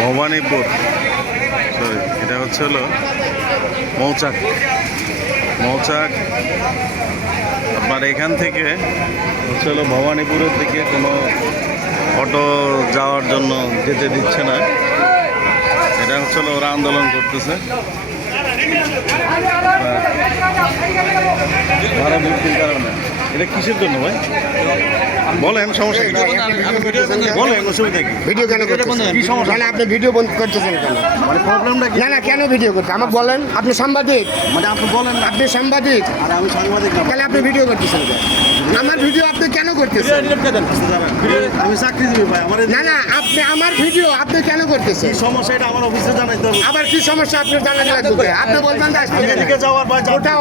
Bhabanipur, sorry এটা হচ্ছে হলো মৌচাক। আপনার এখান থেকে হচ্ছে হলো ভবানীপুরের দিকে কোনো অটো যাওয়ার জন্য যেতে দিচ্ছে না। এটা হচ্ছে হলো ওরা আন্দোলন করতেছে ভাড়া বৃদ্ধির কারণে। এটা কিসের জন্য ভাই বলেন? সমস্যা কি? বলেন অসুবিধা কি? ভিডিও কেন করতেছেন? কি সমস্যা? মানে আপনি ভিডিও বন্ধ করতেছেন কেন? মানে প্রবলেমটা কি? না না, কেন ভিডিও করতে আমাকে বলেন। আপনি সাংবাদিক, মানে আপনি বলেন। আপনি সাংবাদিক, আর আমি সাংবাদিক না। তাহলে আপনি ভিডিও করতেছেন কেন? আমার ভিডিও আপনি কেন করতেছেন? আমি চাকরিজীবী ভাই, আমার না না, আপনি আমার ভিডিও আপনি কেন করতেছেন? কি সমস্যা এটা আমার অফিসে জানাইতে হবে। আবার কি সমস্যা আপনি জানাতে লাগবে? আপনি বলবেন যে আসতে এদিকে যাওয়ার ভাই ওটা